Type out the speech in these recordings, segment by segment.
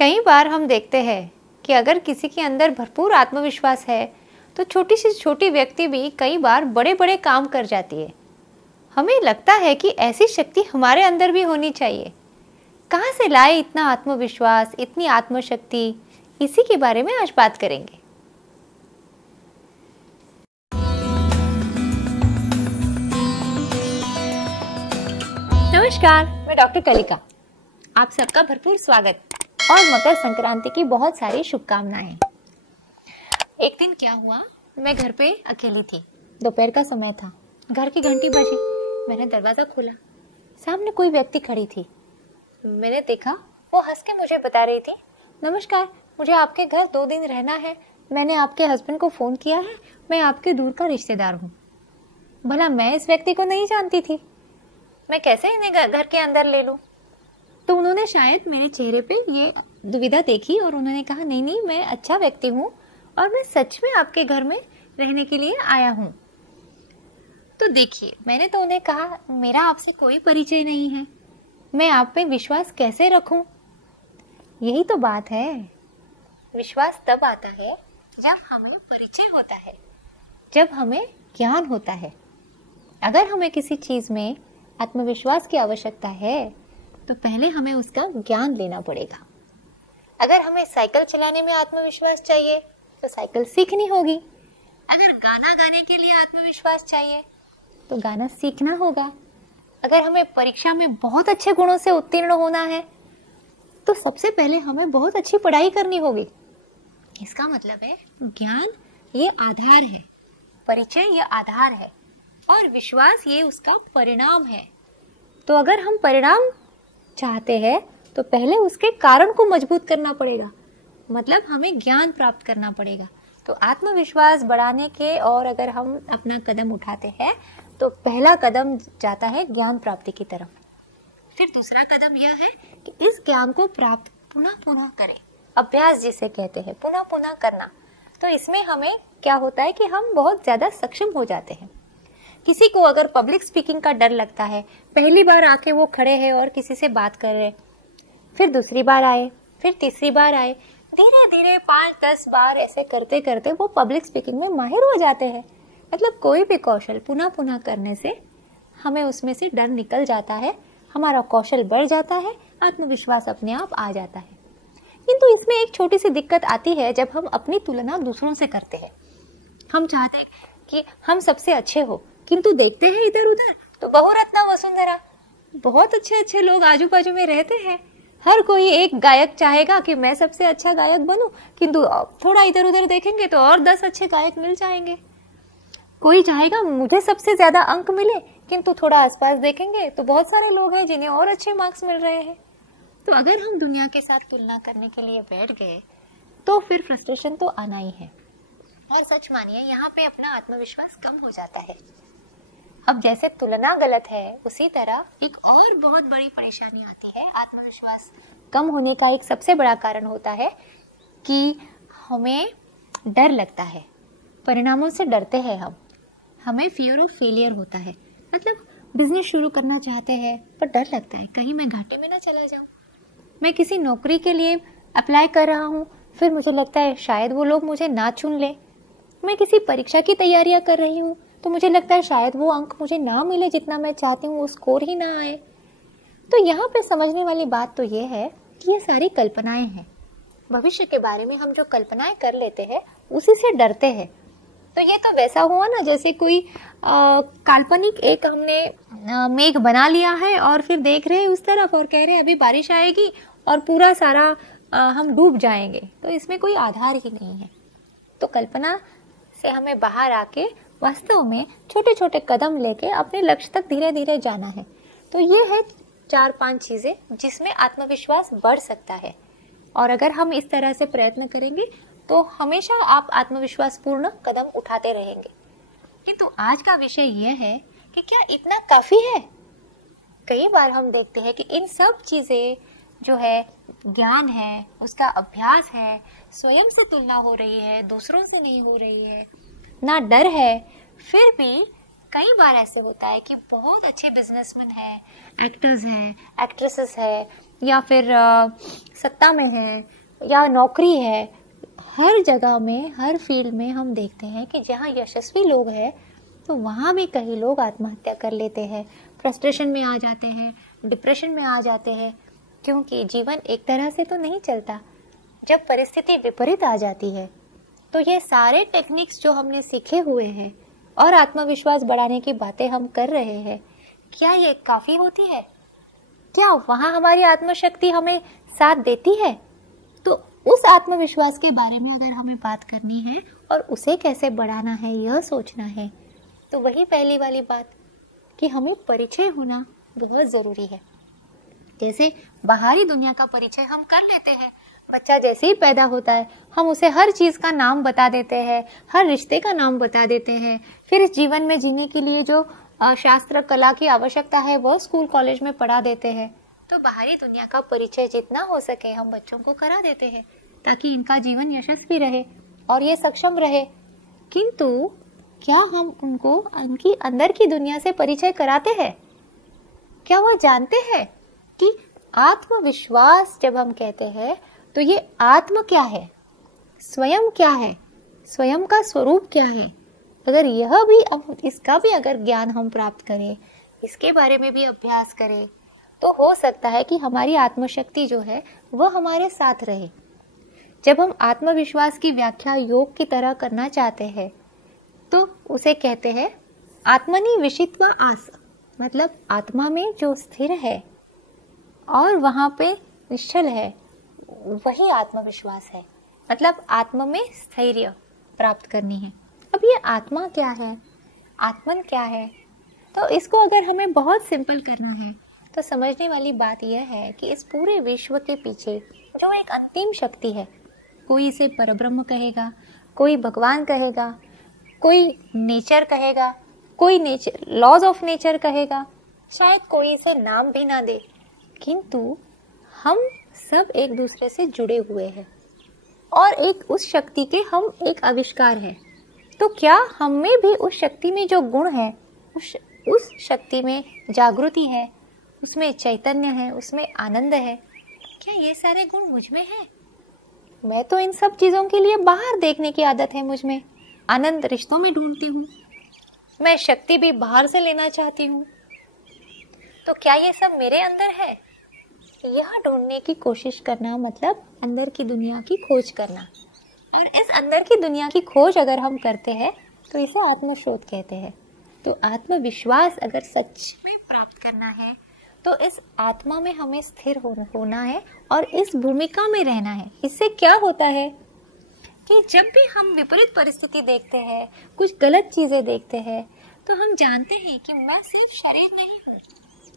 कई बार हम देखते हैं कि अगर किसी के अंदर भरपूर आत्मविश्वास है तो छोटी से छोटी व्यक्ति भी कई बार बड़े बड़े काम कर जाती है। हमें लगता है कि ऐसी शक्ति हमारे अंदर भी होनी चाहिए। कहाँ से लाए इतना आत्मविश्वास, इतनी आत्मशक्ति, इसी के बारे में आज बात करेंगे। नमस्कार, मैं डॉक्टर कलिका। आप सबका भरपूर स्वागत और मकर संक्रांति की बहुत सारी शुभकामनाएं। एक दिन क्या हुआ, मैं घर पे अकेली थी। दोपहर का समय था, घर की घंटी बजी। मैंने दरवाजा खोला, सामने कोई व्यक्ति खड़ी थी। मैंने देखा, वो हंस के मुझे बता रही थी, नमस्कार, मुझे आपके घर 2 दिन रहना है। मैंने आपके हस्बैंड को फोन किया है, मैं आपके दूर का रिश्तेदार हूँ। भला मैं इस व्यक्ति को नहीं जानती थी, मैं कैसे इन्हें घर के अंदर ले लूं? तो उन्होंने शायद मेरे चेहरे पे ये दुविधा देखी और उन्होंने कहा, नहीं नहीं, मैं अच्छा व्यक्ति हूँ और मैं सच में आपके घर में रहने के लिए आया हूँ। तो देखिए, मैंने तो उन्हें कहा, मेरा आपसे कोई परिचय नहीं है, मैं आप पे विश्वास कैसे रखूं? यही तो बात है। विश्वास तब आता है जब हमें परिचय होता है, जब हमें ज्ञान होता है। अगर हमें किसी चीज में आत्मविश्वास की आवश्यकता है तो पहले हमें उसका ज्ञान लेना पड़ेगा। अगर हमें साइकिल चलाने में आत्मविश्वास चाहिए तो साइकिल सीखनी होगी। अगर गाना गाने के लिए आत्मविश्वास चाहिए तो गाना सीखना होगा। अगर हमें परीक्षा में बहुत अच्छे गुणों से उत्तीर्ण होना है तो सबसे पहले हमें बहुत अच्छी पढ़ाई करनी होगी। इसका मतलब है ज्ञान ये आधार है, परिचय ये आधार है और विश्वास ये उसका परिणाम है। तो अगर हम परिणाम चाहते हैं तो पहले उसके कारण को मजबूत करना पड़ेगा, मतलब हमें ज्ञान प्राप्त करना पड़ेगा। तो आत्मविश्वास बढ़ाने के और अगर हम अपना कदम उठाते हैं तो पहला कदम जाता है ज्ञान प्राप्ति की तरफ। फिर दूसरा कदम यह है कि इस ज्ञान को प्राप्त पुनः पुनः करें, अभ्यास जिसे कहते हैं, पुनः पुनः करना। तो इसमें हमें क्या होता है कि हम बहुत ज्यादा सक्षम हो जाते हैं। किसी को अगर पब्लिक स्पीकिंग का डर लगता है, पहली बार आके वो खड़े हैं और किसी से बात कर रहे, फिर दूसरी बार आए, फिर तीसरी बार आए, धीरे धीरे 5-10 बार ऐसे करते करते वो पब्लिक स्पीकिंग में माहिर हो जाते हैं। मतलब कोई भी कौशल पुनः पुनः करने से हमें उसमें से डर निकल जाता है, हमारा कौशल बढ़ जाता है, आत्मविश्वास अपने आप आ जाता है। किंतु इसमें एक छोटी सी दिक्कत आती है जब हम अपनी तुलना दूसरों से करते हैं। हम चाहते हैं कि हम सबसे अच्छे हो, किंतु देखते हैं इधर उधर तो बहुरत्ना वसुंधरा, बहुत अच्छे अच्छे लोग आजू बाजू में रहते हैं। हर कोई एक गायक चाहेगा कि मैं सबसे अच्छा गायक बनूं, किंतु थोड़ा इधर उधर देखेंगे तो और 10 अच्छे गायक मिल जाएंगे। कोई चाहेगा मुझे सबसे ज्यादा अंक मिले, किंतु थोड़ा आसपास देखेंगे तो बहुत सारे लोग हैं जिन्हें और अच्छे मार्क्स मिल रहे हैं। तो अगर हम दुनिया के साथ तुलना करने के लिए बैठ गए तो फिर फ्रस्ट्रेशन तो आना ही है। और सच मानिए, यहाँ पे अपना आत्मविश्वास कम हो जाता है। अब जैसे तुलना गलत है, उसी तरह एक और बहुत बड़ी परेशानी आती है। आत्मविश्वास कम होने का एक सबसे बड़ा कारण होता है कि हमें डर लगता है, परिणामों से डरते हैं हम। हमें फियर ऑफ फेलियर होता है, मतलब बिजनेस शुरू करना चाहते हैं पर डर लगता है कहीं मैं घाटे में ना चला जाऊं। मैं किसी नौकरी के लिए अप्लाई कर रहा हूं, फिर मुझे लगता है शायद वो लोग मुझे ना चुन ले। मैं किसी परीक्षा की तैयारियां कर रही हूं तो मुझे लगता है शायद वो अंक मुझे ना मिले जितना मैं चाहती हूँ, वो स्कोर ही ना आए। तो यहाँ पे समझने वाली बात तो ये है कि ये सारी कल्पनाएं हैं। भविष्य के बारे में हम जो कल्पनाएं कर लेते हैं उसी से डरते हैं। तो ये तो वैसा हुआ ना जैसे कोई काल्पनिक एक हमने मेघ बना लिया है और फिर देख रहे हैं उस तरफ और कह रहे हैं अभी बारिश आएगी और पूरा सारा हम डूब जाएंगे। तो इसमें कोई आधार ही नहीं है। तो कल्पना से हमें बाहर आके वास्तव में छोटे छोटे कदम लेके अपने लक्ष्य तक धीरे धीरे जाना है। तो ये है 4-5 चीजें जिसमें आत्मविश्वास बढ़ सकता है। और अगर हम इस तरह से प्रयत्न करेंगे तो हमेशा आप आत्मविश्वास पूर्ण कदम उठाते रहेंगे। किंतु आज का विषय यह है कि क्या इतना काफी है? कई बार हम देखते हैं कि इन सब चीजें जो है, ज्ञान है, उसका अभ्यास है, स्वयं से तुलना हो रही है, दूसरों से नहीं हो रही है, ना डर है, फिर भी कई बार ऐसे होता है कि बहुत अच्छे बिजनेसमैन हैं, एक्टर्स हैं, एक्ट्रेसेस हैं, या फिर सत्ता में हैं या नौकरी है, हर जगह में, हर फील्ड में हम देखते हैं कि जहाँ यशस्वी लोग हैं तो वहाँ भी कई लोग आत्महत्या कर लेते हैं, फ्रस्ट्रेशन में आ जाते हैं, डिप्रेशन में आ जाते हैं, क्योंकि जीवन एक तरह से तो नहीं चलता। जब परिस्थिति विपरीत आ जाती है तो ये सारे टेक्निक्स जो हमने सीखे हुए हैं और आत्मविश्वास बढ़ाने की बातें हम कर रहे हैं, क्या ये काफी होती है? क्या वहाँ हमारी आत्मशक्ति हमें साथ देती है? तो उस आत्मविश्वास के बारे में अगर हमें बात करनी है और उसे कैसे बढ़ाना है, यह सोचना है, तो वही पहली वाली बात कि हमें परिचय होना बहुत जरूरी है। जैसे बाहरी दुनिया का परिचय हम कर लेते हैं, बच्चा जैसे ही पैदा होता है हम उसे हर चीज का नाम बता देते हैं, हर रिश्ते का नाम बता देते हैं, फिर इस जीवन में जीने के लिए जो शास्त्र कला की आवश्यकता है वो स्कूल कॉलेज में पढ़ा देते हैं। तो बाहरी दुनिया का परिचय जितना हो सके हम बच्चों को करा देते हैं ताकि इनका जीवन यशस्वी रहे और ये सक्षम रहे। किंतु क्या हम उनको उनकी अंदर की दुनिया से परिचय कराते हैं? क्या वह जानते हैं कि आत्मविश्वास जब हम कहते हैं तो ये आत्म क्या है, स्वयं क्या है, स्वयं का स्वरूप क्या है? अगर यह भी, इसका भी अगर ज्ञान हम प्राप्त करें, इसके बारे में भी अभ्यास करें, तो हो सकता है कि हमारी आत्मशक्ति जो है वह हमारे साथ रहे। जब हम आत्मविश्वास की व्याख्या योग की तरह करना चाहते हैं तो उसे कहते हैं आत्मनि विषित्वा आस, मतलब आत्मा में जो स्थिर है और वहां पे निश्चल है, वही आत्मविश्वास है। मतलब आत्मा में स्थैर्य प्राप्त करनी है। अब ये आत्मा क्या है, आत्मन क्या है? तो इसको अगर हमें बहुत सिंपल करना है तो समझने वाली बात यह है कि इस पूरे विश्व के पीछे जो एक अंतिम शक्ति है, कोई इसे परब्रह्म कहेगा, कोई भगवान कहेगा, कोई नेचर कहेगा, कोई नेचर, लॉज ऑफ नेचर कहेगा, शायद कोई इसे नाम भी ना दे, किंतु हम सब एक दूसरे से जुड़े हुए हैं और एक उस शक्ति के हम एक आविष्कार हैं। तो क्या हम में भी उस शक्ति में जो गुण है, उस शक्ति में जागृति है, उसमें चैतन्य है, उसमें आनंद है, क्या ये सारे गुण मुझ में है? मैं तो इन सब चीजों के लिए बाहर देखने की आदत है मुझ में, आनंद रिश्तों में ढूंढती हूँ, मैं शक्ति भी बाहर से लेना चाहती हूँ। तो क्या ये सब मेरे अंदर है? यह ढूंढने की कोशिश करना मतलब अंदर की दुनिया की खोज करना। और इस अंदर की दुनिया की खोज अगर हम करते हैं तो इसे आत्मशोध कहते हैं। तो आत्मविश्वास अगर सच में प्राप्त करना है तो इस आत्मा में हमें स्थिर होना है और इस भूमिका में रहना है। इससे क्या होता है कि जब भी हम विपरीत परिस्थिति देखते हैं, कुछ गलत चीजें देखते हैं, तो हम जानते हैं कि मैं सिर्फ शरीर नहीं हूँ।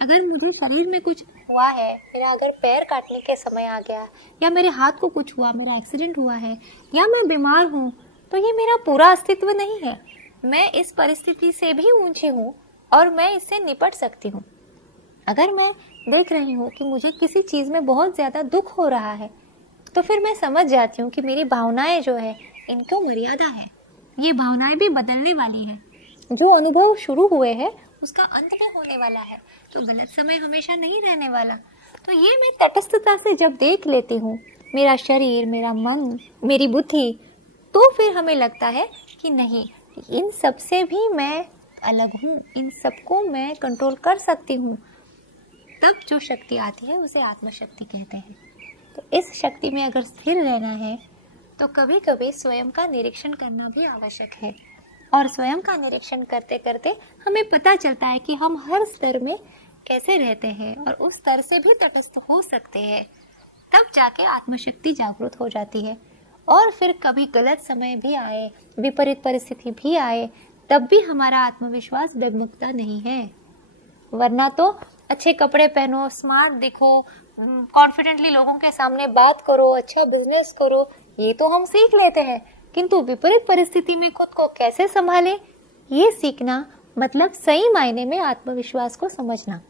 अगर मुझे शरीर में कुछ हुआ है, मेरा अगर पैर काटने के समय आ गया, या मेरे हाथ को कुछ हुआ, मेरा एक्सीडेंट हुआ है, या मैं बीमार हूँ, तो ये मेरा पूरा अस्तित्व नहीं है। मैं इस परिस्थिति से भी ऊंची हूँ और मैं इससे निपट सकती हूँ। अगर मैं देख रही हूँ कि मुझे किसी चीज में बहुत ज्यादा दुख हो रहा है, तो फिर मैं समझ जाती हूँ कि मेरी भावनाएं जो है इनको मर्यादा है, ये भावनाएं भी बदलने वाली है। जो अनुभव शुरू हुए हैं उसका अंत भी होने वाला है, तो गलत समय हमेशा नहीं रहने वाला। तो ये मैं तटस्थता से जब देख लेती हूँ, मेरा शरीर, मेरा मन, मेरी बुद्धि, तो फिर हमें लगता है कि नहीं, इन सब से भी मैं अलग हूँ, इन सबको मैं कंट्रोल कर सकती हूँ। तब जो शक्ति आती है उसे आत्मशक्ति कहते हैं। तो इस शक्ति में अगर स्थिर रहना है तो कभी कभी स्वयं का निरीक्षण करना भी आवश्यक है। और स्वयं का निरीक्षण करते करते हमें पता चलता है कि हम हर स्तर में कैसे रहते हैं और उस स्तर से भी तटस्थ हो सकते हैं। तब जाके आत्मशक्ति जागृत हो जाती है। और फिर कभी गलत समय भी आए, विपरीत परिस्थिति भी आए, तब भी हमारा आत्मविश्वास डगमगता नहीं है। वरना तो अच्छे कपड़े पहनो, स्मार्ट दिखो, कॉन्फिडेंटली लोगों के सामने बात करो, अच्छा बिजनेस करो, ये तो हम सीख लेते हैं, किंतु विपरीत परिस्थिति में खुद को कैसे संभाले, ये सीखना मतलब सही मायने में आत्मविश्वास को समझना।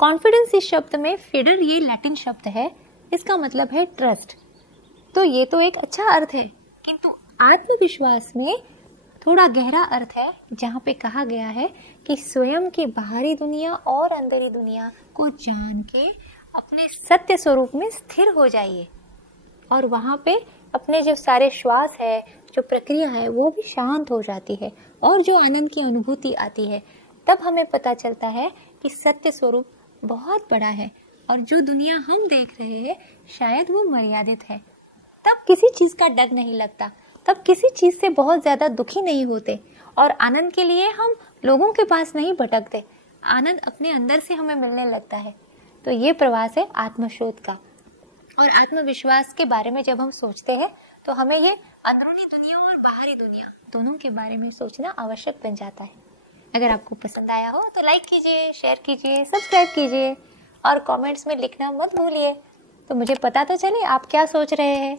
कॉन्फिडेंस इस शब्द में फिडर, ये लैटिन शब्द है, इसका मतलब है ट्रस्ट। तो ये तो एक अच्छा अर्थ है, किंतु आत्मविश्वास में थोड़ा गहरा अर्थ है, जहाँ पे कहा गया है कि स्वयं की बाहरी दुनिया और अंदरी दुनिया को जान के अपने सत्य स्वरूप में स्थिर हो जाइए और वहां पे अपने जो सारे श्वास है, जो प्रक्रिया है, वो भी शांत हो जाती है और जो आनंद की अनुभूति आती है, तब हमें पता चलता है कि सत्य स्वरूप बहुत बड़ा है और जो दुनिया हम देख रहे हैं शायद वो मर्यादित है। तब किसी चीज का डर नहीं लगता, तब किसी चीज से बहुत ज्यादा दुखी नहीं होते और आनंद के लिए हम लोगों के पास नहीं भटकते। आनंद अपने अंदर से हमें मिलने लगता है। तो ये प्रवास है आत्मशोध का। और आत्मविश्वास के बारे में जब हम सोचते हैं तो हमें ये अंदरूनी दुनिया और बाहरी दुनिया दोनों के बारे में सोचना आवश्यक बन जाता है। अगर आपको पसंद आया हो तो लाइक कीजिए, शेयर कीजिए, सब्सक्राइब कीजिए और कमेंट्स में लिखना मत भूलिए, तो मुझे पता तो चले आप क्या सोच रहे हैं।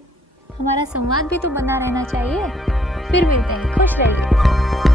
हमारा संवाद भी तो बना रहना चाहिए। फिर मिलते हैं, खुश रहिए।